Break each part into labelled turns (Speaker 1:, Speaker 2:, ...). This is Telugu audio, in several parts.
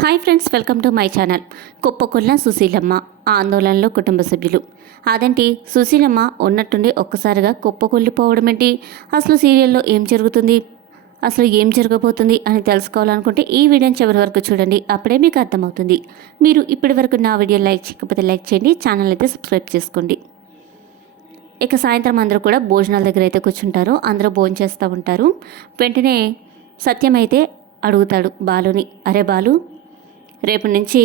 Speaker 1: Hi friends welcome to my channel. Kuppakolla Sushilamma ఆందోళనలో కుటుంబ సభ్యులు. అదేంటి? సుశీలమ్మ ఉన్నట్టుండి ఒక్కసారిగా కుప్పకొల్లిపోవడం ఏంటి అసలు సీరియల్లో ఏం జరుగుతుంది? అసలు ఏం జరగబోతుంది అని తెలుసుకోవాలనుకుంటే ఈ వీడియోని చివరి వరకు చూడండి అప్పుడే మీకు అర్థమవుతుంది. మీరు ఇప్పటి వరకు నా వీడియో లైక్ చేయకపోతే లైక్ చేయండి ఛానల్ అయితే సబ్స్క్రైబ్ చేసుకోండి. ఇక సాయంత్రం అందరూ కూడా భోజనాల దగ్గర అయితే కూర్చుంటారు అందరూ భోజనం చేస్తూ ఉంటారు. వెంటనే సత్యం అయితే అడుగుతాడు బాలుని అరే బాలు రేపు నుంచి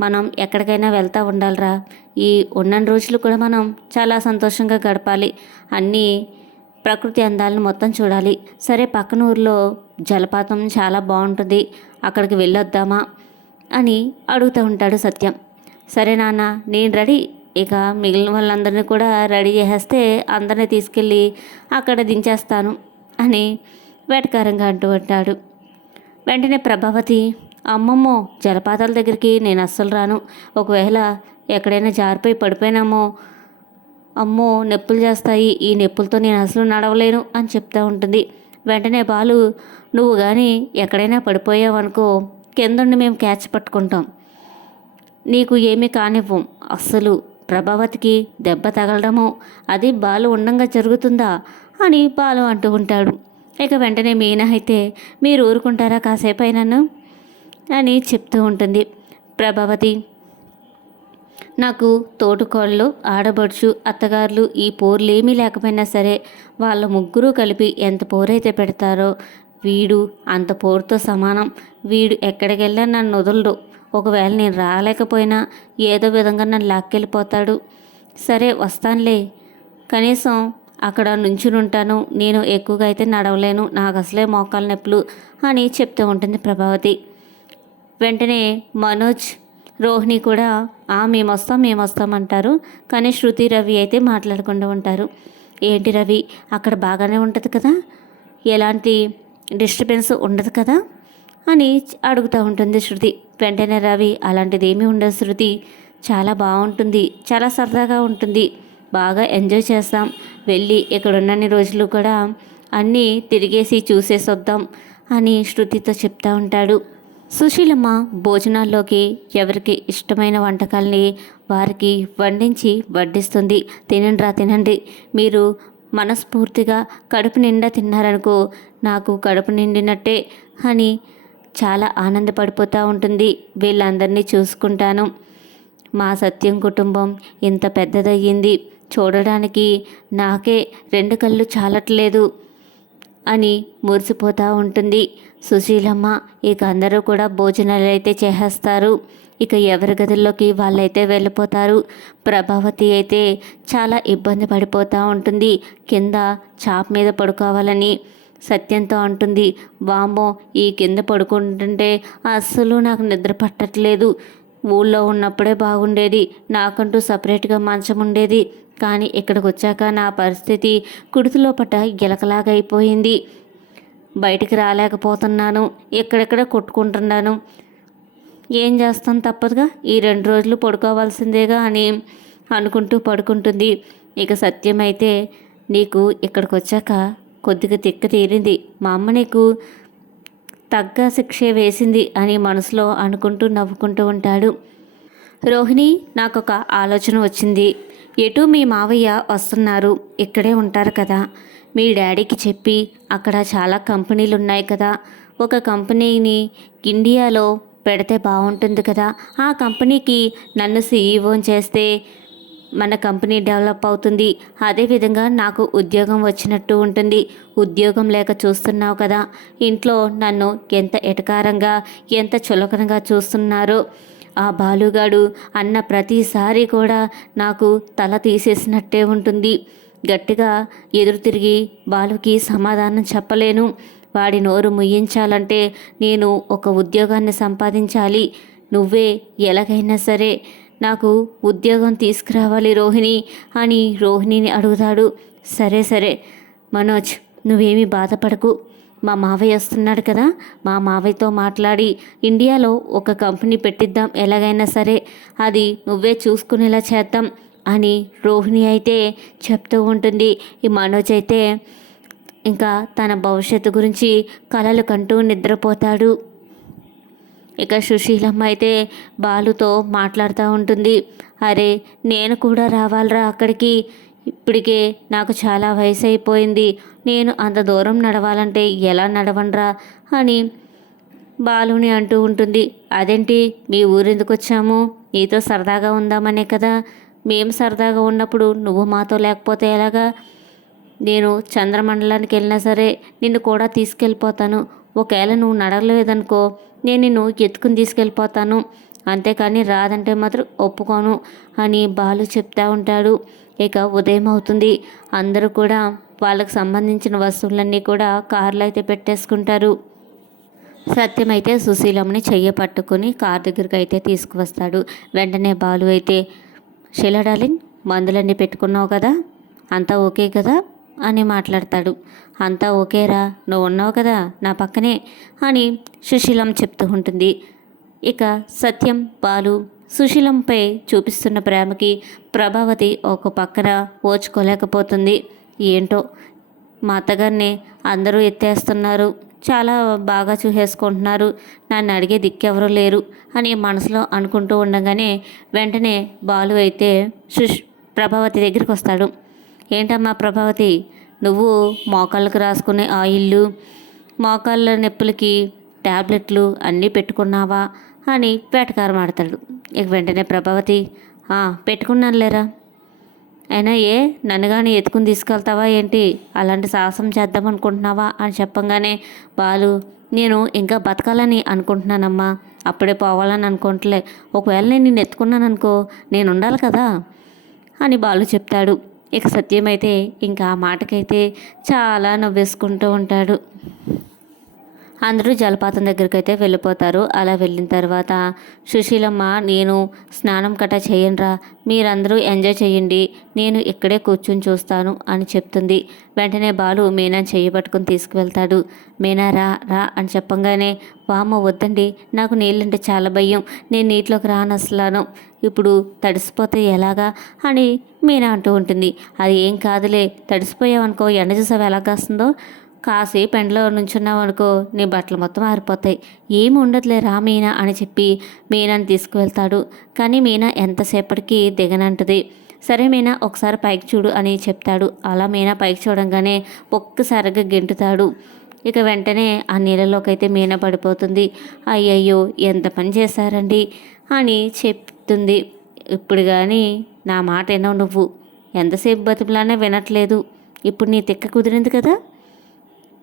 Speaker 1: మనం ఎక్కడికైనా వెళ్తూ ఉండాలిరా. ఈ ఉన్న రోజులు కూడా మనం చాలా సంతోషంగా గడపాలి. అన్నీ ప్రకృతి అందాలను మొత్తం చూడాలి. సరే పక్కన ఊర్లో జలపాతం చాలా బాగుంటుంది. అక్కడికి వెళ్ళొద్దామా అని అడుగుతూ ఉంటాడు సత్యం. సరే నాన్న నేను రెడీ. ఇక మిగిలిన వాళ్ళందరినీ కూడా రెడీ చేసేస్తే అందరినీ తీసుకెళ్ళి అక్కడ దించేస్తాను అని వేటకారంగా అంటూ ఉంటాడు. వెంటనే ప్రభావతి అమ్మమ్మో జలపాతాల దగ్గరికి నేను అస్సలు రాను. ఒకవేళ ఎక్కడైనా జారిపోయి పడిపోయినామో అమ్మో నొప్పులు చేస్తాయి. ఈ నొప్పులతో నేను అసలు నడవలేను అని చెప్తూ ఉంటుంది. వెంటనే బాలు నువ్వు కానీ ఎక్కడైనా పడిపోయావనుకో కిందండి మేము క్యాచ్ పట్టుకుంటాం. నీకు ఏమీ కానివ్వం. అస్సలు ప్రభావతికి దెబ్బ తగలడము అది బాలు ఉండంగా జరుగుతుందా? అని బాలు అంటూ ఉంటాడు. ఇక వెంటనే మీనా అయితే మీరు ఊరుకుంటారా కాసేపు అయినాను అని చెప్తూ ఉంటుంది. ప్రభావతి నాకు తోటకోళ్ళు ఆడబడుచు అత్తగారులు ఈ పోర్లేమీ లేకపోయినా సరే వాళ్ళ ముగ్గురు కలిపి ఎంత పోరైతే పెడతారో వీడు అంత పోరుతో సమానం. వీడు ఎక్కడికి వెళ్ళా నన్ను వదలడు. ఒకవేళ నేను రాలేకపోయినా ఏదో విధంగా నన్ను లాక్కెళ్ళిపోతాడు. సరే వస్తానులే. కనీసం అక్కడ నుంచునుంటాను. నేను ఎక్కువగా అయితే నడవలేను. నాకు అసలే మోకాలు నొప్పులు అని చెప్తూ ఉంటుంది ప్రభావతి. వెంటనే మనోజ్ రోహిణి కూడా ఆ మేము వస్తాం మేము వస్తాం అంటారు. కానీ శృతి రవి అయితే మాట్లాడకుండా ఉంటారు. ఏంటి రవి అక్కడ బాగానే ఉంటుంది కదా? ఎలాంటి డిస్టర్బెన్స్ ఉండదు కదా? అని అడుగుతూ ఉంటుంది శృతి. వెంటనే రవి అలాంటిది ఏమీ ఉండదు శృతి. చాలా బాగుంటుంది. చాలా సరదాగా ఉంటుంది. బాగా ఎంజాయ్ చేస్తాం. వెళ్ళి ఇక్కడ ఉన్నన్ని రోజులు కూడా అన్నీ తిరిగేసి చూసేసి వద్దాం అని శృతితో చెప్తా ఉంటాడు. సుశీలమ్మ భోజనాల్లోకి ఎవరికి ఇష్టమైన వంటకాల్ని వారికి వండించి వడ్డిస్తుంది. తినండిరా తినండి. మీరు మనస్ఫూర్తిగా కడుపు నిండా తిన్నారనుకో నాకు కడుపు నిండినట్టే అని చాలా ఆనందపడిపోతూ ఉంటుంది. వీళ్ళందరినీ చూసుకుంటాను. మా సత్యం కుటుంబం ఇంత పెద్దదయ్యింది. చూడడానికి నాకే రెండు కళ్ళు చాలట్లేదు. అని మురిసిపోతూ ఉంటుంది. సుశీలమ్మ ఇక అందరూ కూడా భోజనాలు అయితే చేసేస్తారు. ఇక ఎవరి గదుల్లోకి వాళ్ళైతే వెళ్ళిపోతారు. ప్రభావతి అయితే చాలా ఇబ్బంది పడిపోతూ ఉంటుంది. కింద చాప్ మీద పడుకోవాలని సత్యంతో అంటుంది. వామో ఈ కింద పడుకుంటుంటే అస్సలు నాకు నిద్ర పట్టట్లేదు. ఊళ్ళో ఉన్నప్పుడే బాగుండేది. నాకంటూ సపరేట్గా మంచం ఉండేది. కానీ ఇక్కడికి వచ్చాక నా పరిస్థితి కుడితిలో పట్ట గిలకలాగా అయిపోయింది. బయటికి రాలేకపోతున్నాను. ఎక్కడెక్కడ కొట్టుకుంటున్నాను. ఏం చేస్తాను తప్పదుగా? ఈ రెండు రోజులు పడుకోవాల్సిందేగా అని అనుకుంటూ పడుకుంటుంది. ఇక సత్యమైతే నీకు ఇక్కడికి వచ్చాక కొద్దిగా తిక్క తీరింది. మా అమ్మ నీకు తగ్గ శిక్షే వేసింది అని మనసులో అనుకుంటూ నవ్వుకుంటూ ఉంటాడు. రోహిణి నాకు ఒక ఆలోచన వచ్చింది. ఎటు మీ మావయ్య వస్తున్నారు. ఇక్కడే ఉంటారు కదా. మీ డాడీకి చెప్పి అక్కడ చాలా కంపెనీలు ఉన్నాయి కదా. ఒక కంపెనీని ఇండియాలో పెడితే బాగుంటుంది కదా. ఆ కంపెనీకి నన్ను సీఈఓ చేస్తే మన కంపెనీ డెవలప్ అవుతుంది. అదేవిధంగా నాకు ఉద్యోగం వచ్చినట్టు ఉంటుంది. ఉద్యోగం లేక చూస్తున్నావు కదా. ఇంట్లో నన్ను ఎంత ఎటకారంగా ఎంత చులకనగా చూస్తున్నారో. ఆ బాలుగాడు అన్న ప్రతిసారి కూడా నాకు తల తీసేసినట్టే ఉంటుంది. గట్టిగా ఎదురు తిరిగి బాలుకి సమాధానం చెప్పలేను. వాడి నోరు ముయ్యించాలంటే నేను ఒక ఉద్యోగాన్ని సంపాదించాలి. నువ్వే ఎలాగైనా సరే నాకు ఉద్యోగం తీసుకురావాలి రోహిణి అని రోహిణిని అడుగుతాడు. సరే సరే మనోజ్ నువ్వేమీ బాధపడకు. మా మావయ్య వస్తున్నాడు కదా మా మావయ్యతో మాట్లాడి ఇండియాలో ఒక కంపెనీ పెట్టిద్దాం ఎలాగైనా సరే అది నువ్వే చూసుకునేలా చేద్దాం అని రోహిణి అయితే చెప్తూ ఉంటుంది. ఈ మనోజ్ అయితే ఇంకా తన భవిష్యత్తు గురించి కలలు కంటూ నిద్రపోతాడు. ఇక సుశీలమ్మ అయితే బాలుతో మాట్లాడుతూ ఉంటుంది. అరే నేను కూడా రావాలిరా అక్కడికి. ఇప్పటికే నాకు చాలా వయసు అయిపోయింది నేను అంత దూరం నడవాలంటే ఎలా నడవనరా అని బాలుని అంటూ ఉంటుంది. అదేంటి మీ ఊరెందుకు వచ్చాము? నీతో సరదాగా ఉందామనే కదా. మేము సరదాగా ఉన్నప్పుడు నువ్వు మాతో లేకపోతే ఎలాగా? నేను చంద్రమండలానికి వెళ్ళినా సరే నిన్ను కూడా తీసుకెళ్ళిపోతాను. ఒకవేళ నువ్వు నడవలేదనుకో నేను నిన్ను ఎత్తుకుని తీసుకెళ్ళిపోతాను. అంతేకాని రాదంటే మాత్రం ఒప్పుకోను అని బాలు చెప్తా ఉంటాడు. ఇక ఉదయం అవుతుంది. అందరూ కూడా వాళ్ళకు సంబంధించిన వస్తువులన్నీ కూడా కార్లు అయితే పెట్టేసుకుంటారు. సత్యం అయితే సుశీలమ్మని చెయ్యి పట్టుకుని కార్ దగ్గరికి అయితే తీసుకువస్తాడు. వెంటనే బాలు అయితే శీలా డార్లింగ్ మందులన్నీ పెట్టుకున్నావు కదా? అంతా ఓకే కదా? అని మాట్లాడతాడు. అంతా ఓకేరా నువ్వు ఉన్నావు కదా నా పక్కనే అని సుశీలం చెప్తూ ఉంటుంది. ఇక సత్యం బాలు సుశీలంపై చూపిస్తున్న ప్రేమకి ప్రభావతి ఒక పక్కన ఓచుకోలేకపోతుంది. ఏంటో మా అత్తగారిని అందరూ ఎత్తేస్తున్నారు చాలా బాగా చూసేసుకుంటున్నారు నన్ను అడిగే దిక్కెవరూ లేరు అని మనసులో అనుకుంటూ ఉండగానే వెంటనే బాలు అయితే సుష్ ప్రభావతి దగ్గరికి వస్తాడు. ఏంటమ్మా ప్రభావతి నువ్వు మోకాళ్ళకు రాసుకునే ఆయిల్లు మోకాళ్ళ నొప్పులకి ట్యాబ్లెట్లు అన్నీ పెట్టుకున్నావా అని వేటకారం ఆడతాడు. ఇక వెంటనే ప్రభావతి పెట్టుకున్నాను లేరా అయినా ఏ నన్ను కానీ ఎత్తుకుని తీసుకెళ్తావా ఏంటి? అలాంటి సాహసం చేద్దాం అనుకుంటున్నావా? అని చెప్పంగానే బాలు నేను ఇంకా బతకాలని అనుకుంటున్నానమ్మా. అప్పుడే పోవాలని అనుకోవట్లే ఒకవేళ నేను నిన్ను ఎత్తుకున్నాను అనుకో నేను ఉండాలి కదా? అని బాలు చెప్తాడు. ఇక సత్యమైతే ఇంకా ఆ మాటకైతే చాలా నవ్వేసుకుంటూ ఉంటాడు. అందరూ జలపాతం దగ్గరికి అయితే వెళ్ళిపోతారు. అలా వెళ్ళిన తర్వాత సుశీలమ్మ నేను స్నానం కట్ట చేయండిరా మీరందరూ ఎంజాయ్ చేయండి. నేను ఇక్కడే కూర్చుని చూస్తాను అని చెప్తుంది. వెంటనే బాలు మీనా చెయ్యి పట్టుకుని తీసుకువెళ్తాడు. మీనా రా రా అని చెప్పంగానే వామ్మ వద్దండి. నాకు నీళ్ళంటే చాలా భయం. నేను నీటిలోకి రాను అసలాను. ఇప్పుడు తడిసిపోతే ఎలాగా? అని మీనా అంటూ ఉంటుంది. అది ఏం కాదులే. తడిసిపోయావనుకో ఎండ చూసావు ఎలా వస్తుందో? కాసేపు ఎండలో నుంచున్నావు అనుకో నీ బట్టలు మొత్తం ఆరిపోతాయి. ఏమి ఉండదులే రా మీనా అని చెప్పి మీనాని తీసుకువెళ్తాడు. కానీ మీనా ఎంతసేపటికి దిగనంటది. సరే మీనా ఒకసారి పైకి చూడు అని చెప్తాడు. అలా మీనా పైకి చూడంగానే ఒక్కసారిగా గెంటుతాడు. ఇక వెంటనే ఆ నీళ్ళలోకి అయితే మీనా పడిపోతుంది. అయ్యయ్యో ఎంత పని చేశారండి అని చెప్తుంది. ఇప్పుడు కానీ నా మాట వినవు నువ్వు. ఎంతసేపు బతుకులానే వినట్లేదు. ఇప్పుడు నీ తిక్క కుదిరింది కదా.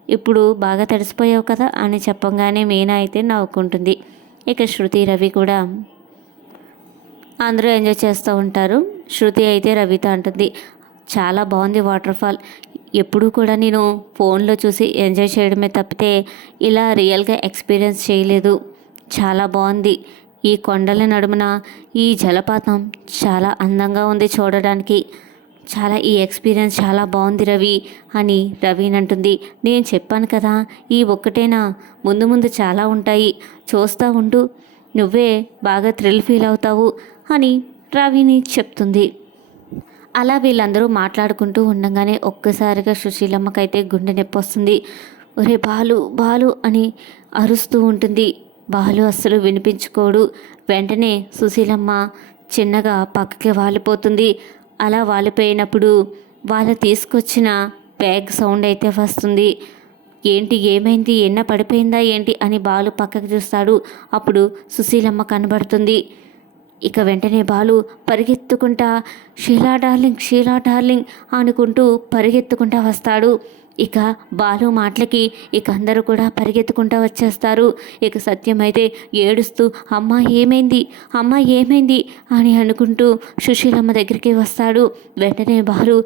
Speaker 1: ఇప్పుడు బాగా తడిసిపోయావు కదా అని చెప్పంగానే మీనా అయితే నవ్వుకుంటుంది. ఇక శృతి రవి కూడా అందరూ ఎంజాయ్ చేస్తూ ఉంటారు. శృతి అయితే రవితో అంటుంది చాలా బాగుంది వాటర్ ఫాల్ ఎప్పుడూ కూడా నేను ఫోన్లో చూసి ఎంజాయ్ చేయడమే తప్పితే ఇలా రియల్గా ఎక్స్పీరియన్స్ చేయలేదు. చాలా బాగుంది. ఈ కొండల నడుమున ఈ జలపాతం చాలా అందంగా ఉంది చూడడానికి. చాలా ఈ ఎక్స్పీరియన్స్ చాలా బాగుంది రవి అని రవీన్ అంటుంది. నేను చెప్పాను కదా ఈ ఒక్కటేనా? ముందు ముందు చాలా ఉంటాయి. చూస్తూ ఉండు. నువ్వే బాగా థ్రిల్ ఫీల్ అవుతావు అని రవిని చెప్తుంది. అలా వీళ్ళందరూ మాట్లాడుకుంటూ ఉండగానే ఒక్కసారిగా సుశీలమ్మకైతే గుండె నొప్పి వస్తుంది ఒరే బాలు బాలు అని అరుస్తూ ఉంటుంది. బాలు అస్సలు వినిపించుకోడు. వెంటనే సుశీలమ్మ చిన్నగా పక్కకి వాలిపోతుంది. అలా వాలిపోయినప్పుడు వాళ్ళు తీసుకొచ్చిన బ్యాగ్ సౌండ్ అయితే వస్తుంది. ఏంటి ఏమైంది? ఎన్న పడిపోయిందా? ఏంటి? అని బాలు పక్కకి చూస్తాడు. అప్పుడు సుశీలమ్మ కనబడుతుంది. ఇక వెంటనే బాలు పరిగెత్తుకుంటా షీలా డార్లింగ్ షీలా డార్లింగ్ అనుకుంటూ పరిగెత్తుకుంటా వస్తాడు. ఇక బాలు మాటలకి ఇక అందరూ కూడా పరిగెత్తుకుంటా వచ్చేస్తారు. ఇక సత్యం అయితే ఏడుస్తూ అమ్మ ఏమైంది? అమ్మ ఏమైంది? అని అనుకుంటూ సుశీలమ్మ దగ్గరికి వస్తాడు. వెంటనే బాలు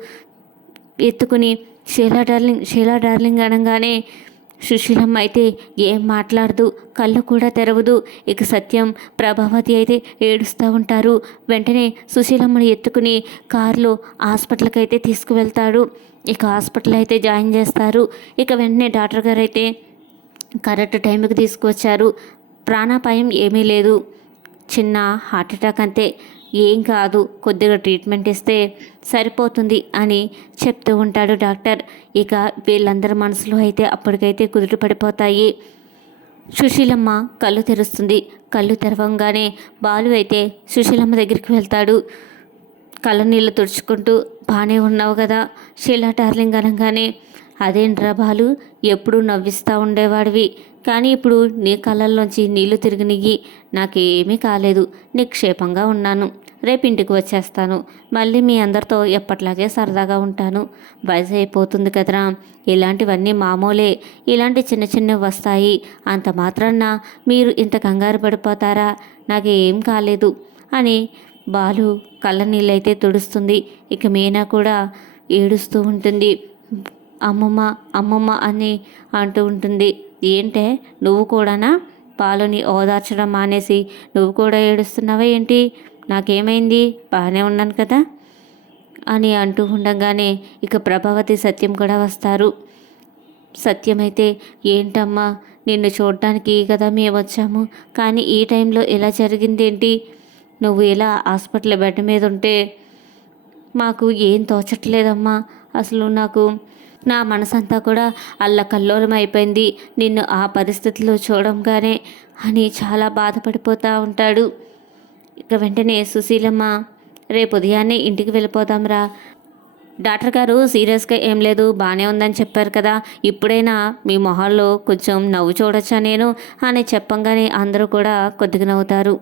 Speaker 1: ఎత్తుకుని షీలా డార్లింగ్ షీలా డార్లింగ్ అనగానే సుశీలమ్మ అయితే ఏం మాట్లాడదు కళ్ళు కూడా తెరవదు. ఇక సత్యం ప్రభావతి అయితే ఏడుస్తూ ఉంటారు. వెంటనే సుశీలమ్మని ఎత్తుకుని కారులో హాస్పిటల్కి అయితే తీసుకువెళ్తాడు. ఇక హాస్పిటల్ అయితే జాయిన్ చేస్తారు. ఇక వెంటనే డాక్టర్ గారు అయితే కరెక్ట్ టైంకి తీసుకువచ్చారు. ప్రాణాపాయం ఏమీ లేదు. చిన్న హార్ట్ అటాక్ అంతే. ఏం కాదు కొద్దిగా ట్రీట్మెంట్ ఇస్తే సరిపోతుంది అని చెప్తూ ఉంటాడు డాక్టర్. ఇక వీళ్ళందరి మనసులో అయితే అప్పటికైతే కుదుట పడిపోతాయి. సుశీలమ్మ కళ్ళు తెరుస్తుంది. కళ్ళు తెరవంగానే బాలు అయితే సుశీలమ్మ దగ్గరికి వెళ్తాడు. కళ్ళ నీళ్ళు తుడుచుకుంటూ బాగానే ఉన్నావు కదా షీలా డార్లింగ్ అనగానే అదేంట్రా బాలు? ఎప్పుడు నవ్విస్తూ ఉండేవాడివి. కానీ ఇప్పుడు నీ కళ్ళల్లోంచి నీళ్ళు తిరిగినయ్యి నాకేమీ కాలేదు. నిక్షేపంగా ఉన్నాను. రేపు ఇంటికి వచ్చేస్తాను. మళ్ళీ మీ అందరితో ఎప్పట్లాగే సరదాగా ఉంటాను. వయసు అయిపోతుంది కదరా. ఇలాంటివన్నీ మామూలే. ఇలాంటి చిన్న చిన్నవి వస్తాయి. అంత మాత్రాన మీరు ఇంత కంగారు పడిపోతారా? నాకేం కాలేదు. అని బాలు కళ్ళ నీళ్ళైతే తుడుస్తుంది. ఇక మీనా కూడా ఏడుస్తూ ఉంటుంది. అమ్మమ్మ అమ్మమ్మ అని అంటూ ఉంటుంది. ఏంటే? నువ్వు కూడానా? పాలుని ఓదార్చడం మానేసి నువ్వు కూడా ఏడుస్తున్నావా ఏంటి? నాకేమైంది? బాగానే ఉన్నాను కదా? అని అంటూ ఉండగానే ఇక ప్రభావతి సత్యం కూడా వస్తారు. సత్యమైతే ఏంటమ్మా? నిన్ను చూడడానికి కదా మేము వచ్చాము. కానీ ఈ టైంలో ఇలా జరిగిందేంటి? నువ్వు ఇలా హాస్పిటల్ బెడ్ మీద ఉంటే మాకు ఏం తోచట్లేదమ్మా. అసలు నాకు నా మనసంతా కూడా అల్లకల్లోలం అయిపోయింది. నిన్ను ఆ పరిస్థితిలో చూడంగానే అని చాలా బాధపడిపోతూ ఉంటాడు. ఇక వెంటనే సుశీలమ్మ రేపు ఉదయాన్నే ఇంటికి వెళ్ళిపోదాంరా. డాక్టర్ గారు సీరియస్గా ఏం లేదు బాగానే ఉందని చెప్పారు కదా. ఇప్పుడైనా మీ మొహాల్లో కొంచెం నవ్వు చూడొచ్చా నేను? అని చెప్పంగానే అందరూ కూడా కొద్దిగా నవ్వుతారు.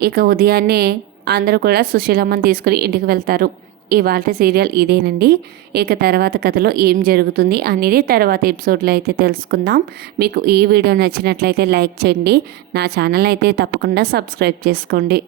Speaker 1: ఇక ఉదయాన్నే అందరూ కూడా సుశీలమ్మని తీసుకుని ఇంటికి వెళ్తారు. ఇవాళ సీరియల్ ఇదేనండి. ఇక తర్వాత కథలో ఏం జరుగుతుంది అనేది తర్వాత ఎపిసోడ్లో అయితే తెలుసుకుందాం. మీకు ఈ వీడియో నచ్చినట్లయితే లైక్ చేయండి. నా ఛానల్ అయితే తప్పకుండా సబ్స్క్రైబ్ చేసుకోండి.